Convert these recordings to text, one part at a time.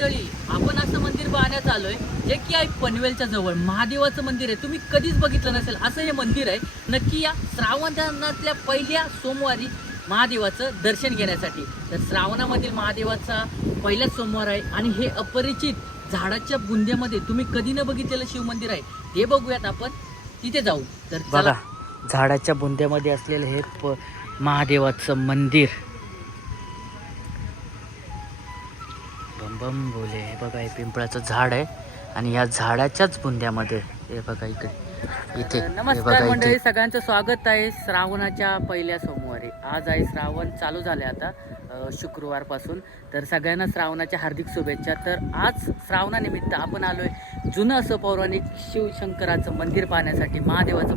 मंडळी आपण असं मंदिर पाहण्यात आलोय. जे की आहे पनवेलच्या जवळ. महादेवाचं मंदिर आहे. तुम्ही कधीच बघितलं नसेल असं हे मंदिर आहे. नक्की या श्रावणातल्या पहिल्या सोमवारी महादेवाचं दर्शन घेण्यासाठी. तर श्रावणामधील महादेवाचा पहिलाच सोमवार आहे. आणि हे अपरिचित झाडाच्या बुंद्यामध्ये तुम्ही कधी न बघितलेलं शिवमंदिर आहे ते बघूयात आपण. तिथे जाऊ. तर बघा चला. झाडाच्या बुंद्यामध्ये असलेलं हे प महादेवाचं मंदिर. बम बम बोले हे बघा हे पिंपळाचं झाड आहे. आणि या झाडाच्याच बुंद्यामध्ये हे बघा इकडे. इथे नमस्कार मंडळी सगळ्यांचं स्वागत आहे श्रावणाच्या पहिल्या सोमवारी. आज आहे श्रावण चालू झाले आता शुक्रवारपासून. तर सगळ्यांना श्रावणाच्या हार्दिक शुभेच्छा. तर आज श्रावणानिमित्त आपण आलोय जुनं असं पौराणिक शिवशंकराचं मंदिर पाहण्यासाठी महादेवाचं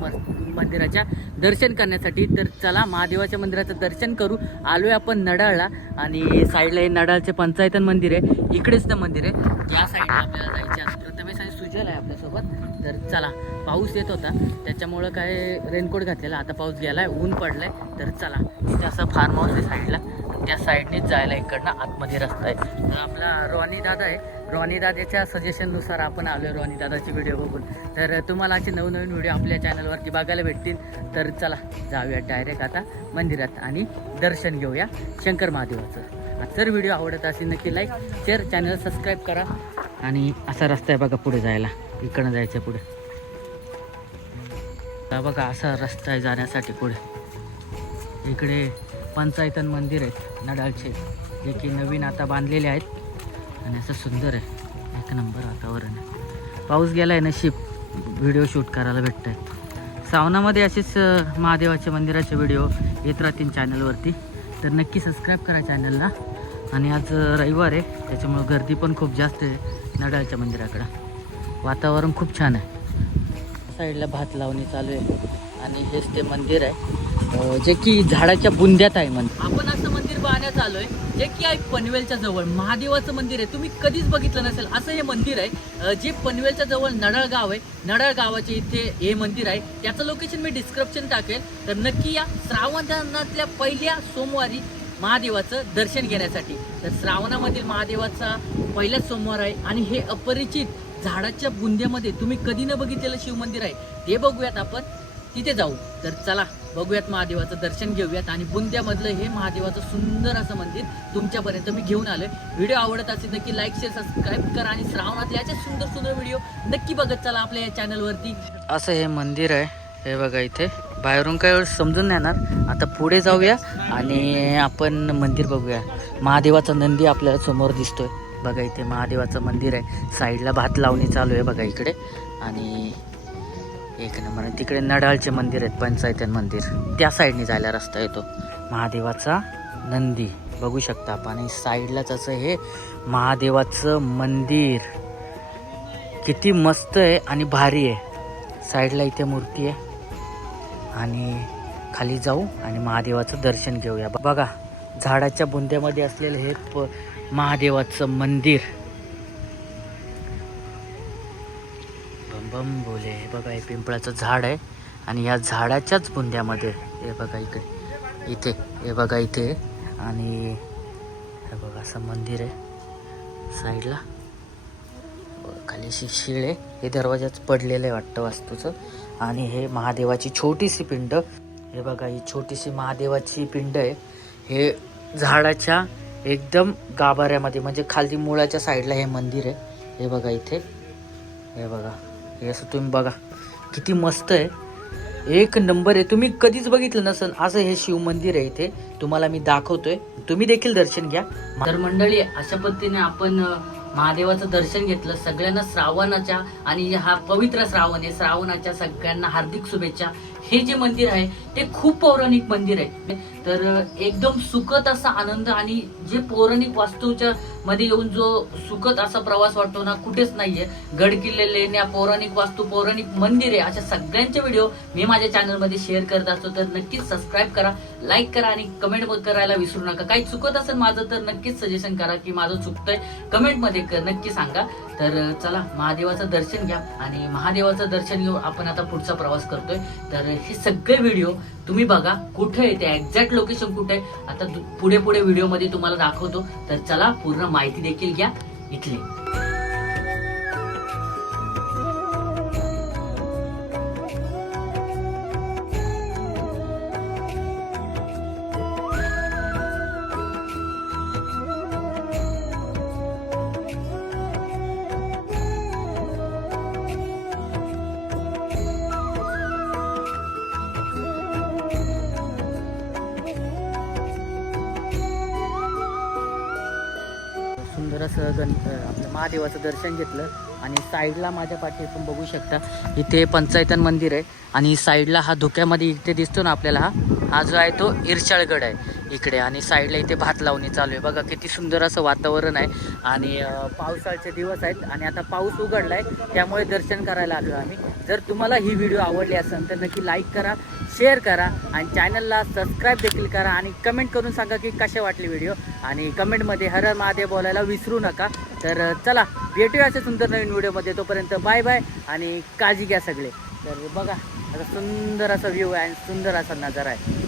मंदिराच्या दर्शन करण्यासाठी. तर चला महादेवाच्या मंदिराचं दर्शन करू. आलो आहे आपण नडाळला आणि साईडला हे नडाळचे पंचायतन मंदिर आहे. इकडेच तर मंदिर आहे. या साईडला आपल्याला जायचे प्रथमेश आणि सुजल आहे आपल्यासोबत. तर चला पाऊस येत होता. त्याच्यामुळं काय रेनकोट घातलेला. आता पाऊस गेला आहे ऊन पडलं आहे तर चला इथे असं फार्म हाऊस आहे साईडला. त्या साईडनेच जायला इकडनं आतमध्ये रस्ता आहे. तर आपला रॉनी दादा आहे. रॉनी दादाच्या सजेशननुसार आपण आलो आहे रॉनी दादाचे व्हिडिओ बघून. तर तुम्हाला असे नवनवीन व्हिडिओ आपल्या चॅनलवरती बघायला भेटतील. तर चला जाऊया डायरेक्ट आता मंदिरात आणि दर्शन घेऊया शंकर महादेवाचं. जर व्हिडिओ आवडत असेल नक्की लाईक शेअर चॅनल सबस्क्राईब करा. आणि असा रस्ता आहे बघा पुढे जायला. इकडनं जायचं पुढे. बघा असा रस्ता आहे जाण्यासाठी पुढे. इकडे पंचायतन मंदिर आहेत नडाळचे जे की नवीन आता बांधलेले आहेत. आणि असं सुंदर आहे. एक नंबर वातावरण आहे. पाऊस गेला आहे नशीब. व्हिडिओ शूट करायला भेटत आहे सावनामध्ये असेच महादेवाच्या मंदिराचे व्हिडिओ येत राहतील चॅनलवरती. तर नक्की सबस्क्राईब करा चॅनलला. आणि आज रविवार आहे. त्याच्यामुळं गर्दी पण खूप जास्त आहे नडाळच्या मंदिराकडं. वातावरण खूप छान आहे. साईडला भात लावणी चालू आहे. आणि हेच ते मंदिर आहे. जे की झाडाच्या बुंद्यात आहे म्हणजे आपण असं मंदिर पाहण्यात आलोय जे की आहे पनवेलच्या जवळ. महादेवाचं मंदिर आहे. तुम्ही कधीच बघितलं नसेल असं हे मंदिर आहे. जे पनवेलच्या जवळ नडाळ गाव आहे. नडाळ गावाचे इथे हे मंदिर आहे. त्याचं लोकेशन मी डिस्क्रिप्शन टाकेल. तर नक्की या श्रावणातल्या पहिल्या सोमवारी महादेवाचं दर्शन घेण्यासाठी. तर श्रावणामधील महादेवाचा पहिलाच सोमवार आहे. आणि हे अपरिचित झाडाच्या बुंद्यामध्ये तुम्ही कधी न बघितलेलं शिवमंदिर आहे ते बघूयात आपण. तिथे जाऊ. तर चला. बघूयात महादेवाचं दर्शन घेऊयात आणि बुंद्यामधलं हे महादेवाचं सुंदर असं मंदिर तुमच्यापर्यंत मी घेऊन आलोय. व्हिडिओ आवडत असेल नक्की लाईक शेअर सबस्क्राईब करा आणि श्रावणातले याचे सुंदर सुंदर व्हिडिओ नक्की बघत चला आपल्या या चॅनलवरती असं हे मंदिर आहे. हे बघा इथे. बाहेरून काही एवढं समजून येणार. आता पुढे जाऊया आणि आपण मंदिर बघूया. महादेवाचा नंदी आपल्याला समोर दिसतोय. बघा इथे महादेवाचं मंदिर आहे. साईडला भात लावणी चालू आहे बघा इकडे. आणि एक नंबर. तिकडे नडाळचे मंदिर आहेत पंचायतन मंदिर. त्या साईडने जायला रस्ता येतो. महादेवाचा नंदी. बघू शकता आपण. आणि साईडलाच असं हे महादेवाचं मंदिर. किती मस्त आहे आणि भारी आहे. साईडला इथे मूर्ती आहे. आणि खाली जाऊ आणि महादेवाचं दर्शन घेऊया. बघा झाडाच्या बुंद्यामध्ये असलेलं हे प महादेवाचं मंदिर. बम बोले हे बघा हे पिंपळाचं झाड आहे. आणि या झाडाच्याच बुंद्यामध्ये हे बघा इकडे इथे हे बघा इथे. आणि हे बघा असं मंदिर आहे. साईडला. खाली अशी शिळ आहे. हे दरवाजाच पडलेलं आहे वाटतं वास्तूचं. आणि हे महादेवाची छोटीशी पिंड. हे बघा ही छोटीशी महादेवाची पिंड आहे. हे झाडाच्या एकदम गाभाऱ्यामध्ये म्हणजे खाली मुळाच्या साईडला हे मंदिर आहे. हे बघा इथे. हे बघा. हे असं तुम्ही बघा. किती मस्त आहे. एक नंबर आहे. तुम्ही कधीच बघितलं नसेल असं हे शिव मंदिर आहे इथे. तुम्हाला मी दाखवतोय. तुम्ही देखील दर्शन घ्या. तर मंडळी अशा पद्धतीने आपण महादेवाचं दर्शन घेतलं. सगळ्यांना श्रावणाच्या आणि हा पवित्र श्रावण आहे. श्रावणाच्या सगळ्यांना हार्दिक शुभेच्छा. हे जे मंदिर आहे ते खूप पौराणिक मंदिर आहे. तर एकदम सुखद असा आनंद आणि जे पौराणिक वास्तूच्या मध्ये येऊन जो सुखद असा प्रवास वाटतो ना कुठेच नाहीये. गड किल्ले लेण्या पौराणिक वास्तू पौराणिक मंदिर आहे. अशा सगळ्यांचे व्हिडिओ मी माझ्या चॅनलमध्ये शेअर करत असतो. तर नक्कीच सबस्क्राईब करा लाईक करा आणि कमेंट करायला विसरू नका. काही चुकत असेल माझं तर नक्कीच सजेशन करा की माझं चुकतंय. कमेंटमध्ये नक्की सांगा. तर चला महादेवाचं दर्शन घ्या आणि महादेवाचं दर्शन घेऊन आपण आता पुढचा प्रवास करतोय. तर हे सगळे व्हिडिओ तुम्ही बघा कुठे आहे ते एक्झॅक्ट लोकेशन कुठे आहे आता पुढे पुढे व्हिडिओमध्ये तुम्हाला दाखवतो. तर चला पूर्ण माहिती देखील घ्या. इथली. थोडंसं गण आपलं महादेवाचं दर्शन घेतलं आणि साईडला माझ्या पाठी आपण बघू शकता इथे पंचायतन मंदिर आहे आणि साईडला हा धुक्यामध्ये इथे दिसतो ना आपल्याला हा हा जो आहे तो इरशाळगड आहे. इकडे आणि साईडला इथे भात लावणी चालू आहे. बघा किती सुंदर असं वातावरण आहे आणि पावसाळ्याचे दिवस आहेत आणि आता पाऊस उघडला आहे त्यामुळे दर्शन करायला आलो आम्ही. जर तुम्हाला ही व्हिडिओ आवडली असेल तर नक्की लाईक करा शेअर करा आणि चॅनलला सबस्क्राईब देखील करा आणि कमेंट करून सांगा की कसे वाटले व्हिडिओ. आणि कमेंटमध्ये हर हर महादेव बोलायला विसरू नका. तर चला भेटूया असे सुंदर नवीन व्हिडिओमध्ये. तोपर्यंत बाय बाय आणि काळजी घ्या सगळे. तर बघा आता सुंदर असा व्ह्यू आहे आणि सुंदर असा नजारा आहे.